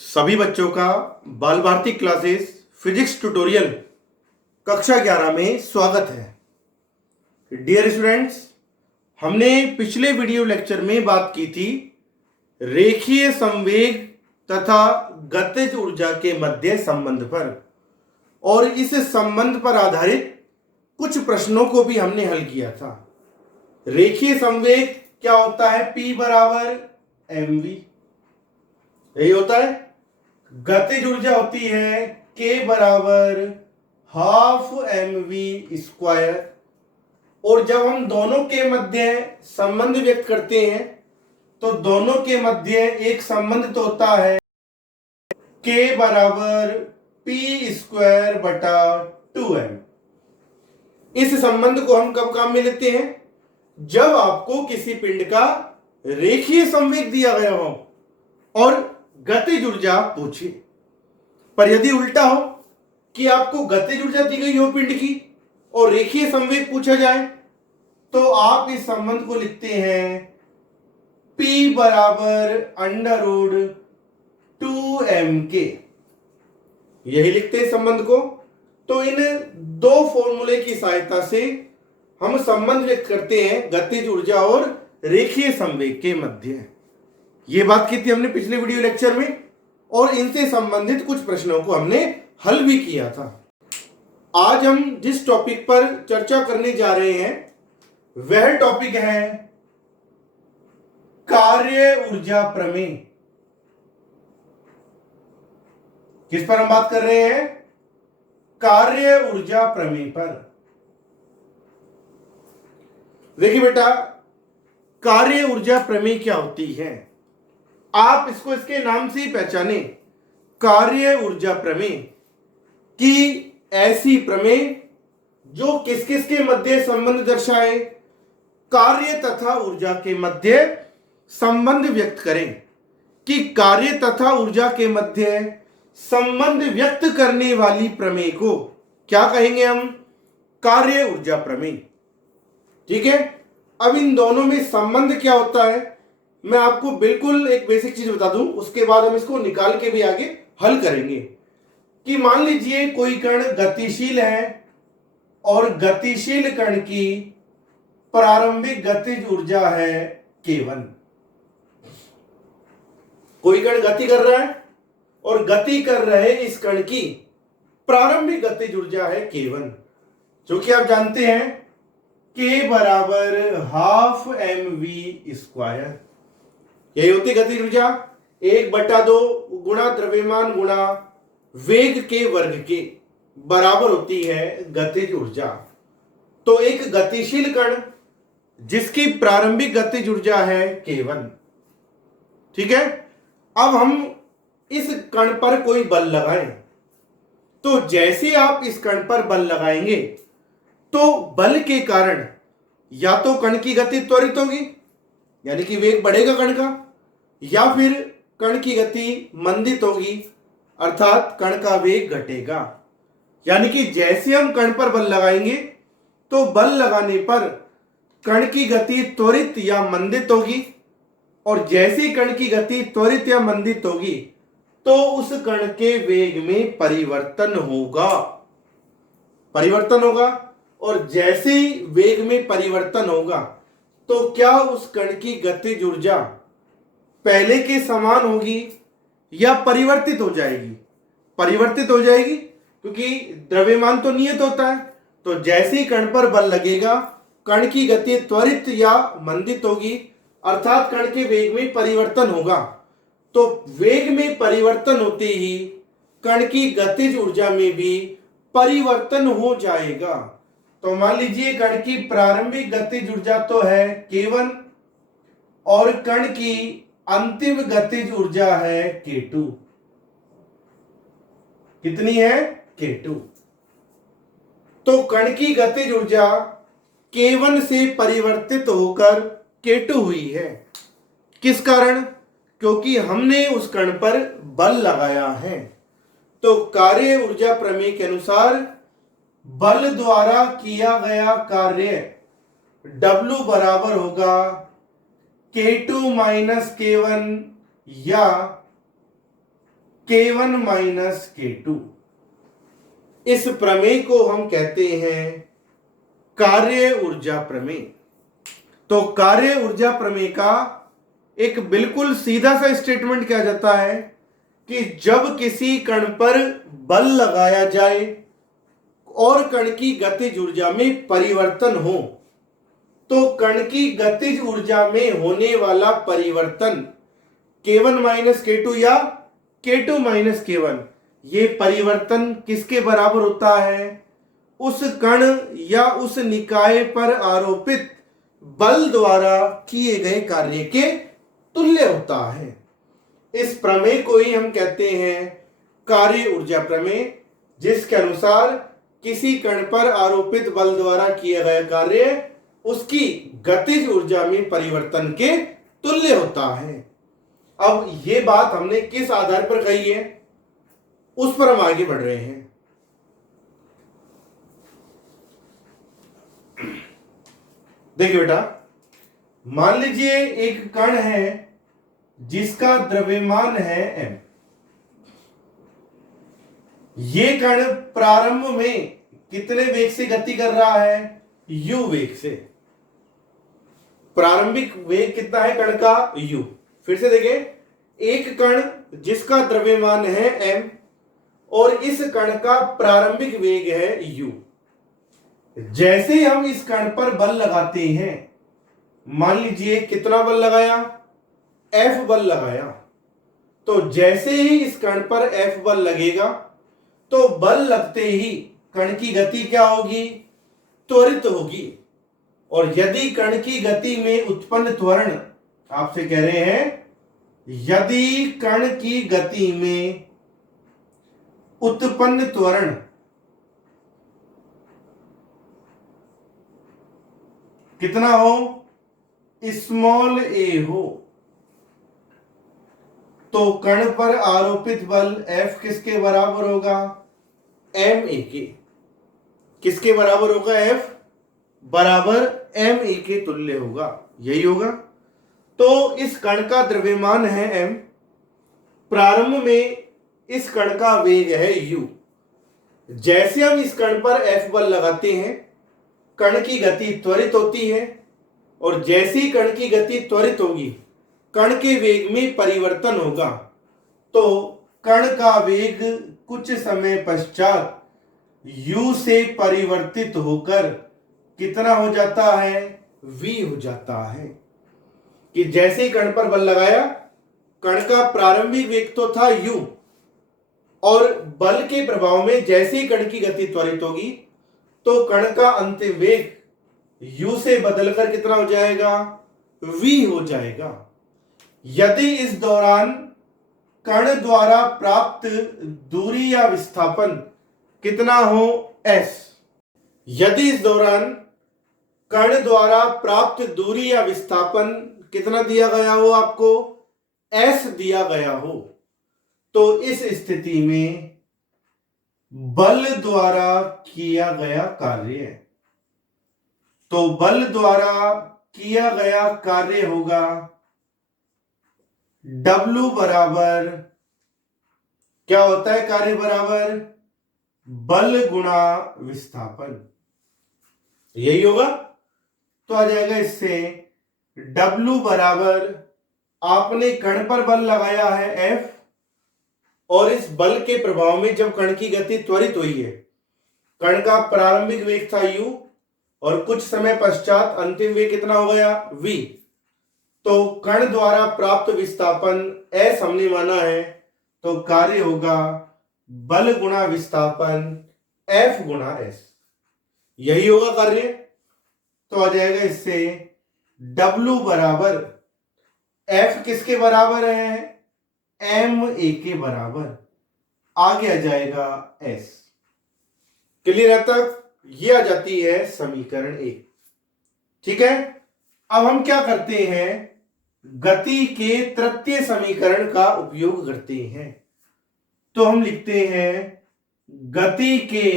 सभी बच्चों का बाल भारती क्लासेस फिजिक्स ट्यूटोरियल कक्षा 11 में स्वागत है। डियर स्टूडेंट्स, हमने पिछले वीडियो लेक्चर में बात की थी रेखीय संवेग तथा गतिज ऊर्जा के मध्य संबंध पर, और इस संबंध पर आधारित कुछ प्रश्नों को भी हमने हल किया था। रेखीय संवेग क्या होता है? P बराबर mv, यही होता है। गतिज ऊर्जा होती है K बराबर हाफ mv स्क्वायर, और जब हम दोनों के मध्य संबंध व्यक्त करते हैं तो दोनों के मध्य एक संबंध तो होता है K बराबर p स्क्वायर बटा 2m। इस संबंध को हम कब काम में लेते हैं? जब आपको किसी पिंड का रेखीय संवेग दिया गया हो और गतिज ऊर्जा पूछे। पर यदि उल्टा हो कि आपको गतिज ऊर्जा दी गई हो पिंड की और रेखीय संवेग पूछा जाए, तो आप इस संबंध को लिखते हैं P बराबर अंडर रूट 2mk, यही लिखते हैं संबंध को। तो इन दो फॉर्मूले की सहायता से हम संबंध व्यक्त करते हैं गतिज ऊर्जा और रेखीय संवेग के मध्य। ये बात की थी हमने पिछले वीडियो लेक्चर में, और इनसे संबंधित कुछ प्रश्नों को हमने हल भी किया था। आज हम जिस टॉपिक पर चर्चा करने जा रहे हैं वह टॉपिक है कार्य ऊर्जा प्रमेय। किस पर हम बात कर रहे हैं? कार्य ऊर्जा प्रमेय पर। देखिए बेटा, कार्य ऊर्जा प्रमेय क्या होती है, आप इसको इसके नाम से ही पहचाने। कार्य ऊर्जा प्रमेय की ऐसी प्रमेय जो किस किस के मध्य संबंध दर्शाए? कार्य तथा ऊर्जा के मध्य संबंध व्यक्त करें। कि कार्य तथा ऊर्जा के मध्य संबंध व्यक्त करने वाली प्रमेय को क्या कहेंगे हम? कार्य ऊर्जा प्रमेय। ठीक है। अब इन दोनों में संबंध क्या होता है मैं आपको बिल्कुल एक बेसिक चीज बता दूं, उसके बाद हम इसको निकाल के भी आगे हल करेंगे। कि मान लीजिए कोई कण गतिशील है और गतिशील कण की प्रारंभिक गतिज ऊर्जा है k1। कोई कण गति कर रहा है और गति कर रहे इस कण की प्रारंभिक गतिज ऊर्जा है k1, जो कि आप जानते हैं k बराबर हाफ mv स्क्वायर, यही होती गतिज ऊर्जा। 1/2 गुणा द्रव्यमान गुणा वेग के वर्ग के बराबर होती है गतिज ऊर्जा। तो एक गतिशील कण जिसकी प्रारंभिक गतिज ऊर्जा है k1, ठीक है। अब हम इस कण पर कोई बल लगाएं, तो जैसे आप इस कण पर बल लगाएंगे तो बल के कारण या तो कण की गति त्वरित होगी, यानी कि वेग बढ़ेगा कण का, या फिर कण की गति मंदित होगी, अर्थात कण का वेग घटेगा। यानी कि जैसे हम कण पर बल लगाएंगे तो बल लगाने पर कण की गति त्वरित या मंदित होगी, और जैसी कण की गति त्वरित या मंदित होगी तो उस कण के वेग में परिवर्तन होगा। और जैसे ही वेग में परिवर्तन होगा तो क्या उस कण की गतिज ऊर्जा पहले के समान होगी या परिवर्तित हो जाएगी? परिवर्तित हो जाएगी, क्योंकि द्रव्यमान तो नियत होता है। तो जैसे ही कण पर बल लगेगा कण की गति त्वरित या मंदित होगी, अर्थात कण के वेग में परिवर्तन होगा। तो वेग में परिवर्तन होते ही कण की गतिज ऊर्जा में भी परिवर्तन हो जाएगा। तो मान लीजिए कण की प्रारंभिक गतिज ऊर्जा तो है k1 और कण की अंतिम गतिज ऊर्जा है k2। कितनी है? k2। तो कण की गतिज ऊर्जा k1 से परिवर्तित होकर k2 हुई है। किस कारण? क्योंकि हमने उस कण पर बल लगाया है। तो कार्य ऊर्जा प्रमेय के अनुसार बल द्वारा किया गया कार्य W बराबर होगा k2 माइनस k1 या K1 माइनस K2। इस प्रमेय को हम कहते हैं कार्य ऊर्जा प्रमेय। तो कार्य ऊर्जा प्रमेय का एक बिल्कुल सीधा सा स्टेटमेंट क्या जाता है कि जब किसी कण पर बल लगाया जाए और कण की गतिज ऊर्जा में परिवर्तन हो तो कण की गतिज ऊर्जा में होने वाला परिवर्तन K1 माइनस K2 या K2 माइनस K1, ये परिवर्तन किसके बराबर होता है? उस कण या उस निकाय पर आरोपित बल द्वारा किए गए कार्य के तुल्य होता है। इस प्रमेय को ही हम कहते हैं कार्य ऊर्जा प्रमेय, जिसके अनुसार किसी कण पर आरोपित बल द्वारा किया गया कार्य उसकी गतिज ऊर्जा में परिवर्तन के तुल्य होता है। अब यह बात हमने किस आधार पर कही है उस पर हम आगे बढ़ रहे हैं। देखिए बेटा, मान लीजिए एक कण है जिसका द्रव्यमान है m। ये कण प्रारंभ में कितने वेग से गति कर रहा है? u वेग से। प्रारंभिक वेग कितना है कण का? u। फिर से देखें, एक कण जिसका द्रव्यमान है m और इस कण का प्रारंभिक वेग है u। जैसे हम इस कण पर बल लगाते हैं, मान लीजिए कितना बल लगाया? F बल लगाया। तो जैसे ही इस कण पर F बल लगेगा तो बल लगते ही कण की गति क्या होगी? त्वरित होगी। और यदि कण की गति में उत्पन्न त्वरण, आपसे कह रहे हैं यदि कण की गति में उत्पन्न त्वरण कितना हो? स्मॉल a हो, तो कण पर आरोपित बल F किसके बराबर होगा? ma के। किसके बराबर होगा? F बराबर ma के तुल्य होगा। यही होगा। तो इस कण का द्रव्यमान है m, प्रारंभ में इस कण का वेग है u। जैसे हम इस कण पर F बल लगाते हैं, कण की गति त्वरित होती है और जैसी कण की गति त्वरित होगी कण के वेग में परिवर्तन होगा। तो कण का वेग कुछ समय पश्चात u से परिवर्तित होकर कितना हो जाता है? v हो जाता है। कि जैसे ही कण पर बल लगाया, कण का प्रारंभिक वेग तो था u और बल के प्रभाव में जैसे ही कण की गति त्वरित होगी तो कण का अंतिम वेग u से बदलकर कितना हो जाएगा? v हो जाएगा। यदि इस दौरान कण द्वारा प्राप्त दूरी या विस्थापन कितना हो? s। यदि इस दौरान कण द्वारा प्राप्त दूरी या विस्थापन कितना दिया गया हो? आपको s दिया गया हो, तो इस स्थिति में बल द्वारा किया गया कार्य, तो बल द्वारा किया गया कार्य होगा W बराबर, क्या होता है कार्य बराबर? बल गुणा विस्थापन। यही होगा। तो आ जाएगा इससे W बराबर, आपने कण पर बल लगाया है F और इस बल के प्रभाव में जब कण की गति त्वरित हुई है, कण का प्रारंभिक वेग था u और कुछ समय पश्चात अंतिम वेग कितना हो गया? v। तो कण द्वारा प्राप्त विस्थापन s हमने माना है, तो कार्य होगा बल गुणा विस्थापन F गुणा s। यही होगा कार्य। तो आ जाएगा इससे W बराबर, F किसके बराबर है? ma के बराबर। आगे आ जाएगा s। क्लियर है तक? ये आ जाती है समीकरण 1। ठीक है। अब हम क्या करते हैं? गति के तृतीय समीकरण का उपयोग करते हैं। तो हम लिखते हैं गति के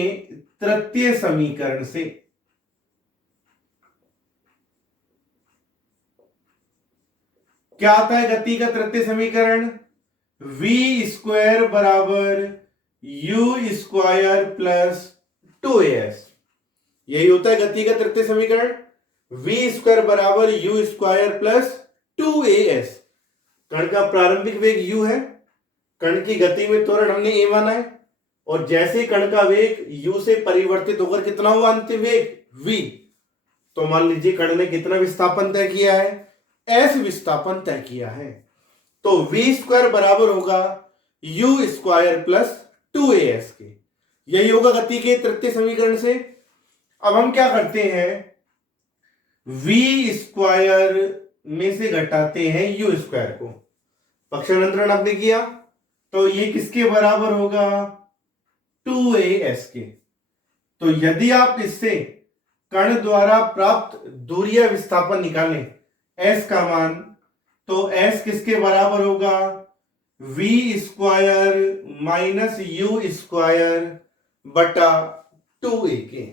तृतीय समीकरण से क्या आता है? गति का तृतीय समीकरण वी स्क्वायर बराबर यू स्क्वायर प्लस 2as। यही होता है गति का तृतीय समीकरण। वी स्क्वायर बराबर यू स्क्वायर प्लस 2as। कण का प्रारंभिक वेग u है, कण की गति में त्वरण हमने a माना है, और जैसे कण का वेग u से परिवर्तित होकर कितना हुआ अंतिम वेग v, तो मान लीजिए कण ने कितना विस्थापन तय किया है, s विस्थापन तय किया है। तो v स्क्वायर बराबर होगा यू स्क्वायर प्लस 2as के। यही होगा गति के तृतीय समीकरण से। अब हम क्या करते हैं, v स्क्वायर में से घटाते हैं u स्क्वायर को, पक्षांतरण आपने किया तो ये किसके बराबर होगा, 2as के। तो यदि आप इससे कण द्वारा प्राप्त दूरीय विस्थापन निकालें s का मान, तो s किसके बराबर होगा, v square minus you square बटा 2a के।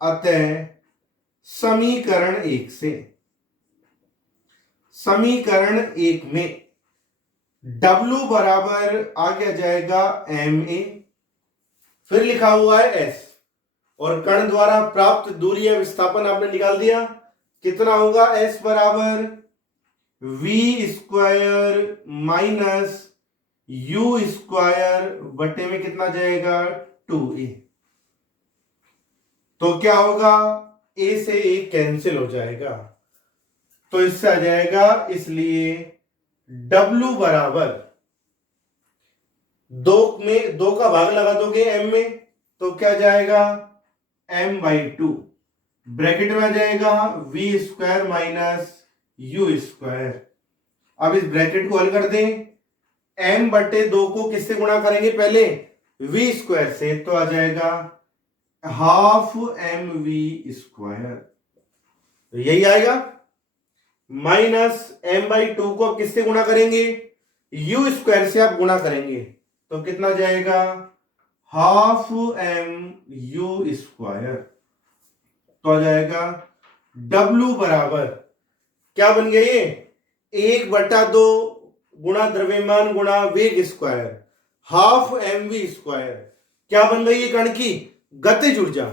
अतः समीकरण 1 से, समीकरण 1 में W बराबर आ गया जाएगा ma, फिर लिखा हुआ है s, और कण द्वारा प्राप्त दूरीय विस्थापन आपने निकाल दिया, कितना होगा s बराबर v square minus you square बटे में कितना जाएगा 2a। तो क्या होगा, a से a कैंसिल हो जाएगा, तो इससे आ जाएगा, इसलिए W बराबर 2 का भाग लगा दोगे m में, तो क्या जाएगा m/2, ब्रैकेट में आ जाएगा v square minus you square. अब इस ब्रैकेट को हल कर दें, m/2 को किससे गुणा करेंगे, पहले v स्क्वायर से, तो आ जाएगा हाफ mv स्क्वायर, तो यही आएगा। माइनस m/2 को अब किससे गुणा करेंगे, u स्क्वायर से आप गुणा करेंगे, तो कितना जाएगा, हाफ m u स्क्वायर। तो आ जाएगा W बराबर क्या बन गया, ये 1/2 गुणा द्रव्यमान गुणा वेग स्क्वायर, हाफ mv स्क्वायर। क्या बन गई ये कण की गतिज ऊर्जा,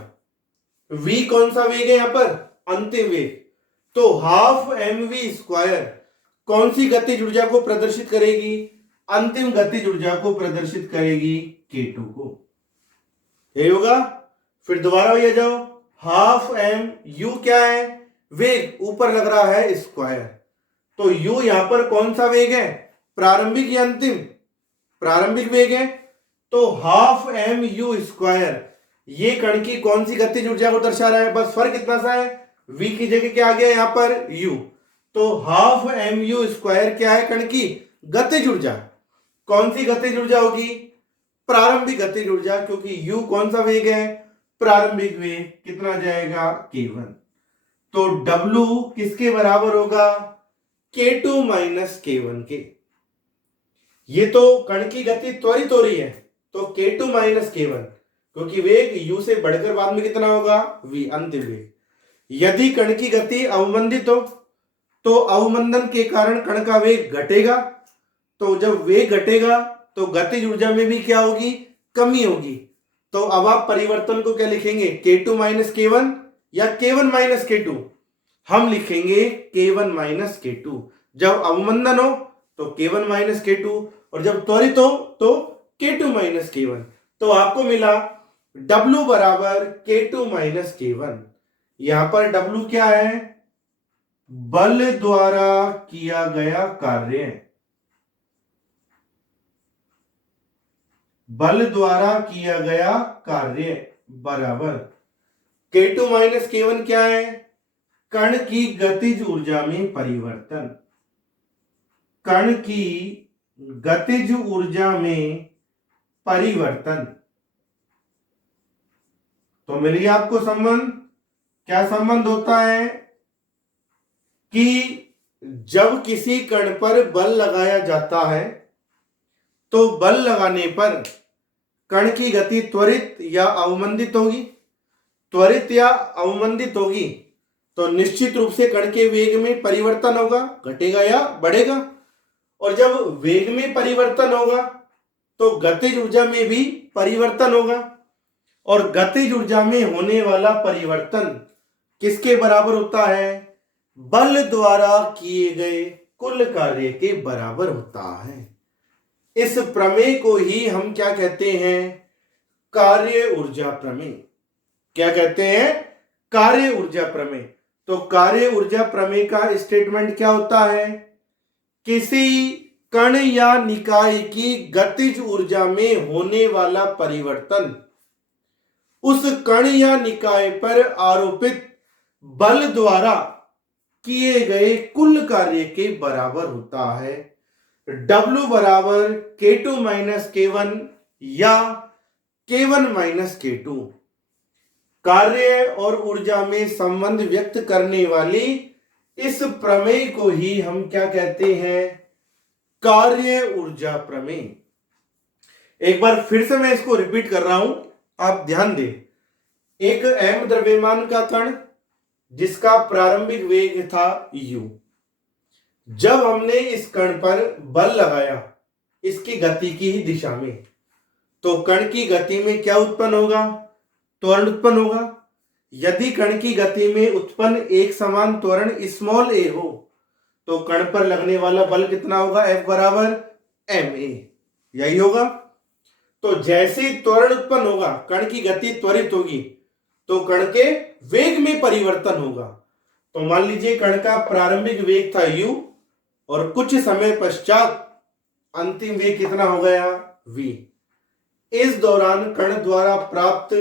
v कौन सा वेग है यहां पर, अंतिम वेग, तो हाफ mv स्क्वायर कौन सी गतिज ऊर्जा को प्रदर्शित करेगी, अंतिम गतिज ऊर्जा को प्रदर्शित करेगी k2 को। यही होगा। फिर दोबारा भैया जाओ, हाफ m, u क्या है, वेग, ऊपर लग रहा है स्क्वायर, तो u यहां पर कौन सा वेग है, प्रारंभिक या अंतिम, प्रारंभिक वेग है, तो हाफ m u स्क्वायर ये कण की कौन सी गतिज ऊर्जा को दर्शा रहा है, बस फर्क कितना सा है, v की जगह क्या आ गया यहां पर u, तो हाफ m u स्क्वायर क्या है, कण की गतिज ऊर्जा। कौन सी गतिज ऊर्जा होगी, प्रारंभिक गतिज ऊर्जा, क्योंकि u कौन सा वेग है, प्रारंभिक वेग, कितना जाएगा k1। तो W किसके बराबर होगा, k2 माइनस k1 के। ये तो कण की गति त्वरित हो रही है, तो k2 माइनस k1, क्योंकि वेग u से बढ़कर बाद में कितना होगा, v, अंतिम वेग। यदि कण की गति अवमंदित हो, तो अवमंदन के कारण कण का वेग घटेगा, तो जब वेग घटेगा तो गतिज ऊर्जा में भी क्या होगी, कमी होगी। तो अब आप परिवर्तन को क्या लिखेंगे, k2 माइनस k1 या k1 माइनस k2, हम लिखेंगे k1 माइनस k2। जब अवमंदन हो तो k1 माइनस k2, और जब त्वरित हो तो k2 माइनस k1। तो आपको मिला W बराबर k2 माइनस k1। यहां पर W क्या है, बल द्वारा किया गया कार्य, बल द्वारा किया गया कार्य बराबर k2 माइनस k1 क्या है, कण की गतिज ऊर्जा में परिवर्तन, कण की गतिज ऊर्जा में परिवर्तन। तो मिल गया आपको संबंध। क्या संबंध होता है कि जब किसी कण पर बल लगाया जाता है तो बल लगाने पर कण की गति त्वरित या अवमंदित होगी, त्वरित या अवमंदित होगी तो निश्चित रूप से कण के वेग में परिवर्तन होगा, घटेगा या बढ़ेगा। और जब वेग में परिवर्तन होगा तो गतिज ऊर्जा में भी परिवर्तन होगा, और गतिज ऊर्जा में होने वाला परिवर्तन किसके बराबर होता है? बल द्वारा किए गए कुल कार्य के बराबर होता है। इस प्रमेय को ही हम क्या कहते हैं? कार्य ऊर्जा प्रमेय। क्या कहते हैं? कार्य ऊर्जा प्रमेय। तो कार्य ऊर्जा प्रमेय का स्टेटमेंट क्या होता है? किसी कण या निकाय की गतिज ऊर्जा में होने वाला परिवर्तन उस कण या निकाय पर आरोपित बल द्वारा किए गए कुल कार्य के बराबर होता है। W बराबर K2 माइनस K1 या K1 माइनस K2। कार्य और ऊर्जा में संबंध व्यक्त करने वाली इस प्रमेय को ही हम क्या कहते हैं? कार्य ऊर्जा प्रमेय। एक बार फिर से मैं इसको रिपीट कर रहा हूं, आप ध्यान दें। एक m द्रव्यमान का कण जिसका प्रारंभिक वेग था u, जब हमने इस कण पर बल लगाया इसकी गति की ही दिशा में, तो कण की गति में क्या उत्पन्न होगा? त्वरण उत्पन्न होगा। यदि कण की गति में उत्पन्न एक समान त्वरण स्मॉल a हो तो कण पर लगने वाला बल कितना होगा? F बराबर ma, यही होगा। तो जैसे त्वरण उत्पन्न होगा, कण की गति त्वरित होगी, तो कण के वेग में परिवर्तन होगा। तो मान लीजिए कण का प्रारंभिक वेग था u और कुछ समय पश्चात अंतिम वेग कितना हो गया? v। इस दौरान कण द्वारा प्राप्त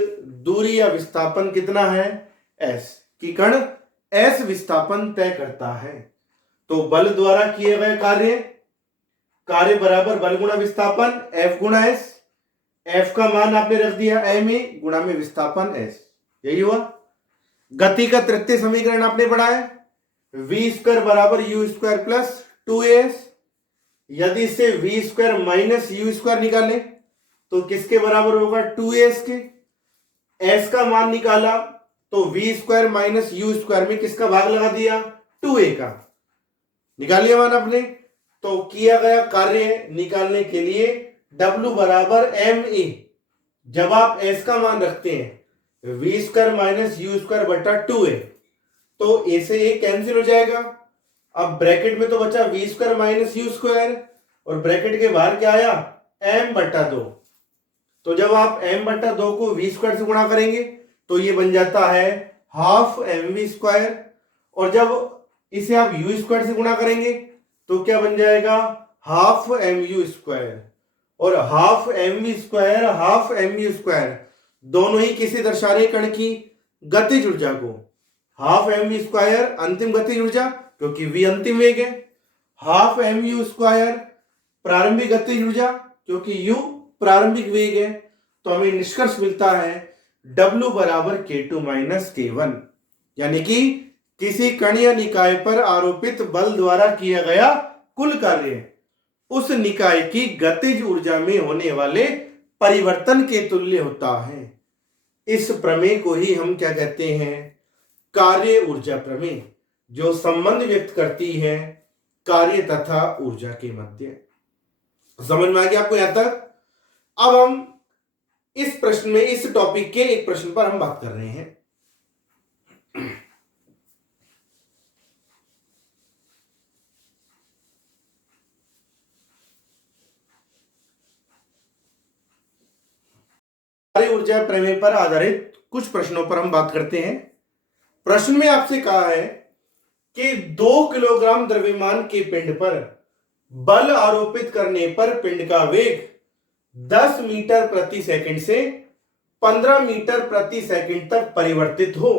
दूरी या विस्थापन कितना है? s। कि कण s विस्थापन तय करता है। तो बल द्वारा किए गए कार्य बराबर बल गुणा विस्थापन F गुणा S। F का मान आपने रख दिया ma गुणा में विस्थापन S, यही हुआ। गति का तृतीय समीकरण आपने पढ़ा है, v स्क्वायर बराबर u स्क्वायर प्लस 2as। यदि इसे v square minus u square निकालें तो किसके बराबर होगा? 2as के। s का मान निकाला तो v square minus u square में किसका भाग लगा दिया? 2a का। निकाल लिया मान आपने। तो किया गया कार्य निकालने के लिए W बराबर ma, जब आप s का मान रखते हैं v square minus u square बटा 2a, तो a से a कैंसिल हो जाएगा। अब ब्रैकेट में तो बचा v square minus u square और ब्रैकेट के बाहर क्या आया? m बटा 2। तो जब आप m बटा 2 को v स्क्वायर से गुणा करेंगे तो ये बन जाता है हाफ mv स्क्वायर, और जब इसे आप u स्क्वायर से गुणा करेंगे तो क्या बन जाएगा? Half mu square. और half mv square half mu square दोनों ही किसे दर्शा रहे? कण की गतिज ऊर्जा को। हाफ mv स्क्वायर अंतिम गतिज ऊर्जा क्योंकि v अंतिम वेग है, हाफ mu स्क्वायर प्रारंभिक गतिज ऊर्जा क्योंकि u प्रारंभिक वेग है। तो हमें निष्कर्ष मिलता है W बराबर K2 माइनस K1, यानी कि किसी कण या निकाय पर आरोपित बल द्वारा किया गया कुल कार्य उस निकाय की गतिज ऊर्जा में होने वाले परिवर्तन के तुल्य होता है। इस प्रमेय को ही हम क्या कहते हैं? कार्य ऊर्जा प्रमेय, जो संबंध व्यक्त करती है कार्य तथा ऊर्जा के मध्य। समझ में आ गया आपको यहां तक? अब हम इस प्रश्न में, इस टॉपिक के एक प्रश्न पर हम बात कर रहे हैं। कार्य ऊर्जा प्रमेय पर आधारित कुछ प्रश्नों पर हम बात करते हैं। प्रश्न में आपसे कहा है कि 2 किलोग्राम द्रव्यमान के पिंड पर बल आरोपित करने पर पिंड का वेग 10 मीटर प्रति सेकंड से 15 मीटर प्रति सेकंड तक परिवर्तित हो,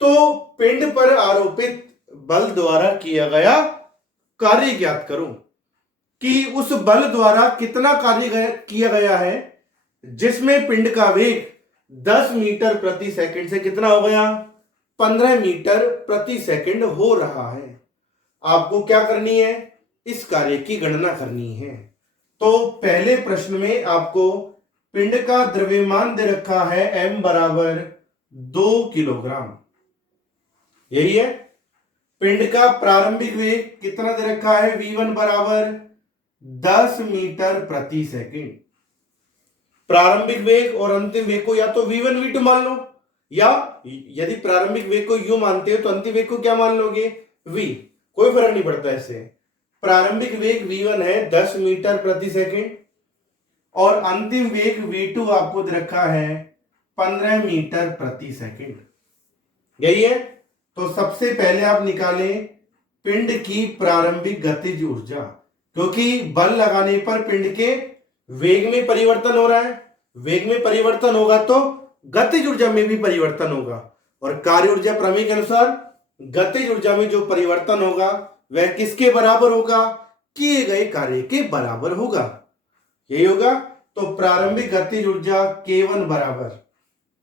तो पिंड पर आरोपित बल द्वारा किया गया कार्य ज्ञात करो। कि उस बल द्वारा कितना कार्य किया गया है जिसमें पिंड का वेग 10 मीटर प्रति सेकंड से कितना हो गया? 15 मीटर प्रति सेकंड हो रहा है। आपको क्या करनी है? इस कार्य की गणना करनी है। तो पहले प्रश्न में आपको पिंड का द्रव्यमान दे रखा है m बराबर 2 किलोग्राम, यही है। पिंड का प्रारंभिक वेग कितना दे रखा है, v1 बराबर 10 मीटर प्रति सेकंड। प्रारंभिक वेग और अंतिम वेग को या तो v1 v2 मान लो, या यदि प्रारंभिक वेग को u मानते हो तो अंतिम वेग को क्या मान लोगे, v। कोई फर्क नहीं पड़ता इससे। प्रारंभिक वेग v1 है 10 मीटर प्रति सेकंड और अंतिम वेग v2 आपको दे रखा है 15 मीटर प्रति सेकंड। यही है। तो सबसे पहले आप निकालें पिंड की प्रारंभिक गतिज ऊर्जा, क्योंकि बल लगाने पर पिंड के वेग में परिवर्तन हो रहा है। वेग में परिवर्तन होगा तो गतिज ऊर्जा में भी परिवर्तन होगा, और कार्य ऊर्जा प्रमेय के अनुसार गतिज ऊर्जा में जो परिवर्तन होगा वह किसके बराबर होगा, किए गए कार्य के बराबर होगा। यही होगा। तो प्रारंभिक गतिज ऊर्जा K1 बराबर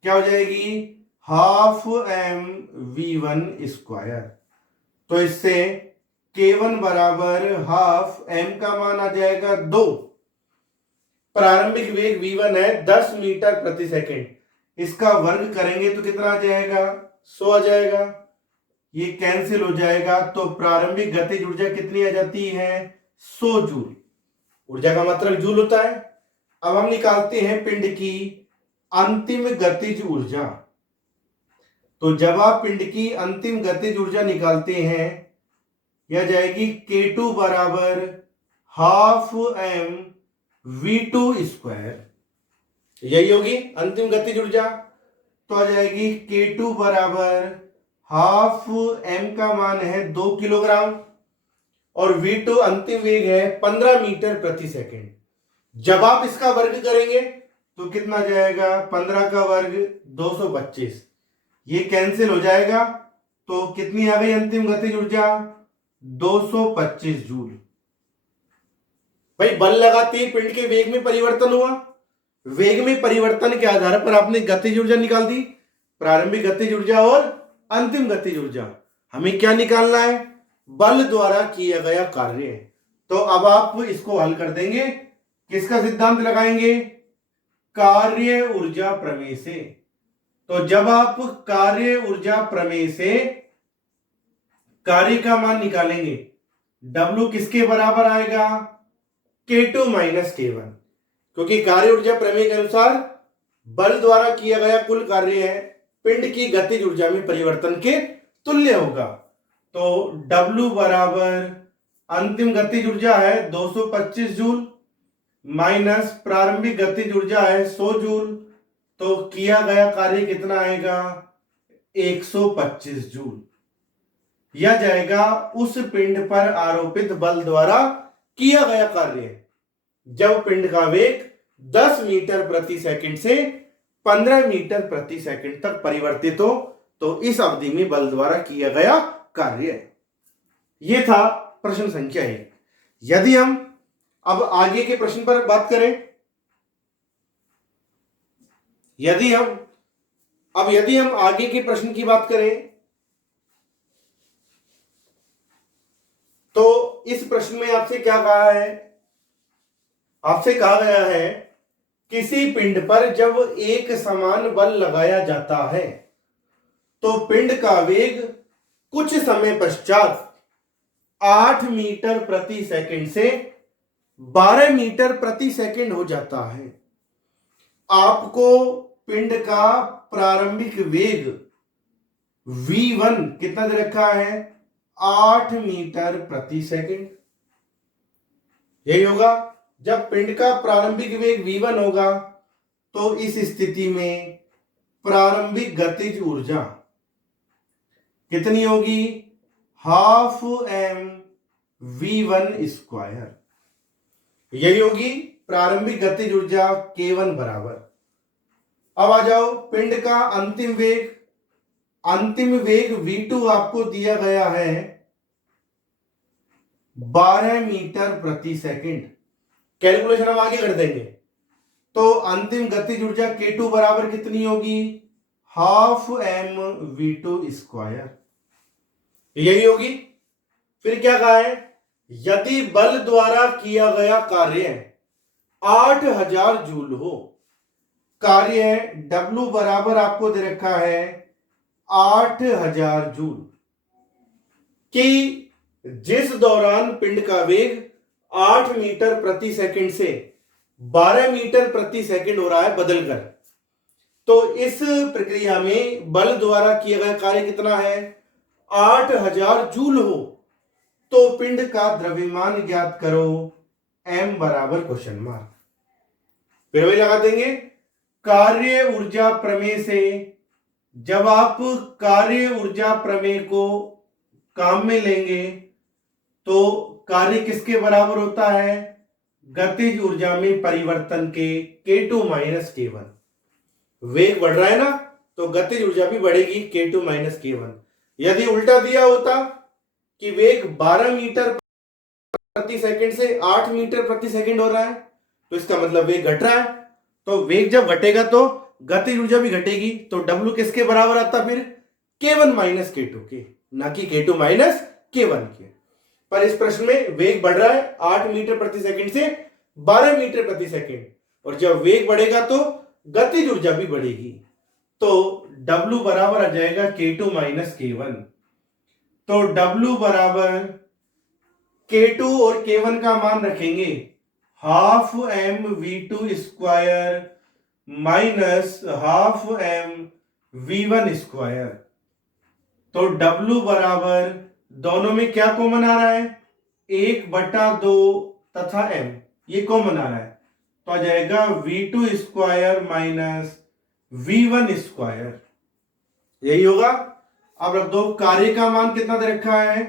क्या हो जाएगी, हाफ mv1 स्क्वायर। तो इससे K1 बराबर हाफ m का मान आ जाएगा 2। प्रारंभिक वेग v1 है 10 मीटर प्रति सेकंड, इसका वर्ग करेंगे तो कितना आ जाएगा, 100 आ जाएगा। ये कैंसिल हो जाएगा तो प्रारंभिक गतिज ऊर्जा कितनी आ जाती है, 100 जूल। ऊर्जा का मतलब जूल होता है। अब हम निकालते हैं पिंड की अंतिम गतिज ऊर्जा। तो जब आप पिंड की अंतिम गतिज ऊर्जा निकालते हैं, यह जाएगी K2 बराबर हाफ m v2 स्क्वायर। यही होगी अंतिम गतिज ऊर्जा। तो आ जाएगी K2 बराबर हाफ m का मान है 2 किलोग्राम और v2 अंतिम वेग है 15 मीटर प्रति सेकंड। जब आप इसका वर्ग करेंगे तो कितना जाएगा, 15 का वर्ग 225। ये कैंसिल हो जाएगा तो कितनी आ गई अंतिम गतिज ऊर्जा, 225 जूल। भाई बल लगाते ही पिंड के वेग में परिवर्तन हुआ, वेग में परिवर्तन के आधार पर आपने गतिज ऊर्जा निकाल दी, प्रारंभिक गतिज ऊर्जा और अंतिम गतिज ऊर्जा। हमें क्या निकालना है, बल द्वारा किया गया कार्य। तो अब आप इसको हल कर देंगे, किसका सिद्धांत लगाएंगे, कार्य ऊर्जा प्रमेय से। तो जब आप कार्य ऊर्जा प्रमेय से कार्य का मान निकालेंगे, W किसके बराबर आएगा, K2 माइनस K1, क्योंकि कार्य ऊर्जा प्रमेय के अनुसार बल द्वारा किया गया कुल कार्य है पिंड की गतिज ऊर्जा में परिवर्तन के तुल्य होगा। तो W बराबर अंतिम गतिज ऊर्जा है 225 जूल माइनस प्रारंभिक गतिज ऊर्जा है 100 जूल, तो किया गया कार्य कितना आएगा, 125 जूल। यह जाएगा उस पिंड पर आरोपित बल द्वारा किया गया कार्य जब पिंड का वेग 10 मीटर प्रति सेकंड से 15 मीटर प्रति सेकंड तक परिवर्तित हो, तो इस अवधि में बल द्वारा किया गया कार्य। यह था प्रश्न संख्या 1। यदि हम अब आगे के प्रश्न पर बात करें, यदि हम आगे के प्रश्न की बात करें तो इस प्रश्न में आपसे क्या कहा है, आपसे कहा गया है किसी पिंड पर जब एक समान बल लगाया जाता है तो पिंड का वेग कुछ समय पश्चात 8 मीटर प्रति सेकंड से 12 मीटर प्रति सेकंड हो जाता है। आपको पिंड का प्रारंभिक वेग v1 कितना दे रखा है, 8 मीटर प्रति सेकंड। यही होगा। जब पिंड का प्रारंभिक वेग v1 होगा तो इस स्थिति में प्रारंभिक गतिज ऊर्जा कितनी होगी, हाफ m v1 स्क्वायर। यही होगी प्रारंभिक गतिज ऊर्जा K1 बराबर। अब आ जाओ पिंड का अंतिम वेग v2 आपको दिया गया है 12 मीटर प्रति सेकंड। कैलकुलेशन हम आगे कर देंगे। तो अंतिम गतिज ऊर्जा K2 बराबर कितनी होगी, हाफ m v2 स्क्वायर। यही होगी। फिर क्या कहा है, यदि बल द्वारा किया गया कार्य 8000 जूल हो, कार्य W बराबर आपको दे रखा है 8000 जूल। कि जिस दौरान पिंड का वेग 8 मीटर प्रति सेकंड से 12 मीटर प्रति सेकंड हो रहा है बदलकर, तो इस प्रक्रिया में बल द्वारा किया गया कार्य कितना है? 8000 जूल हो तो पिंड का द्रव्यमान ज्ञात करो, m बराबर क्वेश्चन मार्क। फिर वही लगा देंगे कार्य ऊर्जा प्रमेय से। जब आप कार्य ऊर्जा प्रमेय को काम में लेंगे तो कार्य किसके बराबर होता है? गतिज ऊर्जा में परिवर्तन के K2 माइनस K1। वेग बढ़ रहा है ना, तो गतिज ऊर्जा भी बढ़ेगी K2 माइनस K1। यदि उल्टा दिया होता कि वेग 12 मीटर प्रति सेकंड से 8 मीटर प्रति सेकंड हो रहा है, तो इसका मतलब वेग घट रहा है। तो वेग जब घटेगा तो गतिज ऊर्जा भी घटेगी, तो W किसके बराबर आता फिर? K1 माइनस K2 के, ना कि K2 माइनस K1 के। पर इस प्रश्न में वेग बढ़ रहा है 8 मीटर प्रति सेकंड से 12 मीटर प्रति सेकंड, और जब वेग बढ़ेगा तो गतिज ऊर्जा भी बढ़ेगी, तो W बराबर आ जाएगा K2 माइनस K1। तो W बराबर K2 और K1 का मान रखेंगे half m v2 square minus half m v1 square. तो W बराबर दोनों में क्या कॉमन आ रहा है? 1/2 तथा m, ये कॉमन आ रहा है, तो आ जाएगा v2 square minus v1 square, यही होगा। अब रख दो कार्य का मान कितना दे रखा है?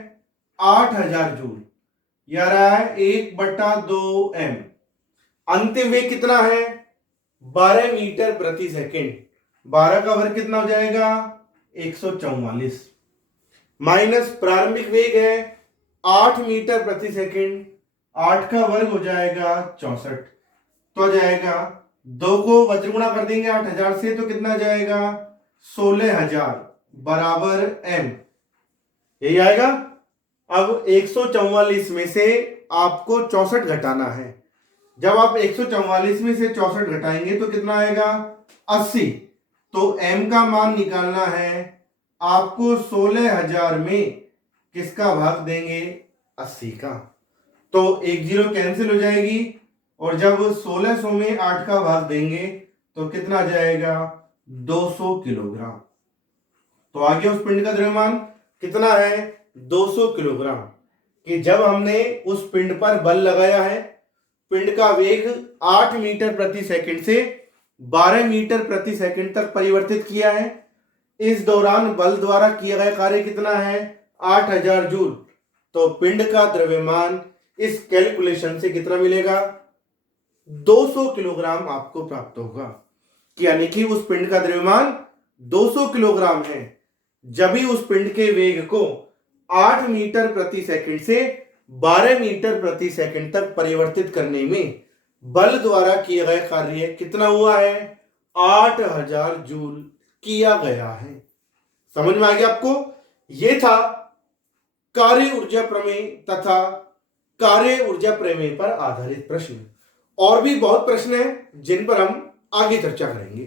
8000 जूल, यह रहा है 1/2 m। अंतिम वेग कितना है? 12 मीटर प्रति सेकंड। 12 का वर्ग कितना हो जाएगा? 144 माइनस प्रारंभिक वेग है 8 मीटर प्रति सेकंड, 8 का वर्ग हो जाएगा 64, तो आ जाएगा 2 को वज्रगुणा कर देंगे 8000 से, तो कितना जाएगा? 16000 बराबर m, यही आएगा। अब 144 में से आपको 64 घटाना है। जब आप 144 में से 64 घटाएंगे तो कितना आएगा? 80। तो m का मान निकालना है आपको। 16000 में किसका भाग देंगे? 80 का, तो एक जीरो कैंसिल हो जाएगी, और जब 1600 में 8 का भाग देंगे तो कितना जाएगा? 200 किलोग्राम। तो आगे उस पिंड का द्रव्यमान कितना है? 200 किलोग्राम। कि जब हमने उस पिंड पर बल लगाया है, पिंड का वेग 8 मीटर प्रति सेकंड से 12 मीटर प्रति सेकंड तक परिवर्तित किया है। इस दौरान बल द्वारा किया गया कार्य कितना है? 8000 जूल। तो पिंड का द्रव्यमान इस कैलकुलेशन से कितना मिलेगा? 200 किलोग्राम आपको प्राप्त होगा, कि यानी कि उस पिंड का द्रव्यमान 200 किलोग्राम है। जब ही उस पिंड के वेग को 8 मीटर प्रति सेकंड से 12 मीटर प्रति सेकंड तक परिवर्तित करने में बल द्वारा किया गया कार्य कितना हुआ है? 8000 जूल किया गया है। समझ में आ गया आपको? यह था कार्य ऊर्जा प्रमेय तथा कार्य ऊर्जा प्रमेय पर आधारित प्रश्न। और भी बहुत प्रश्न हैं जिन पर हम आगे चर्चा करेंगे।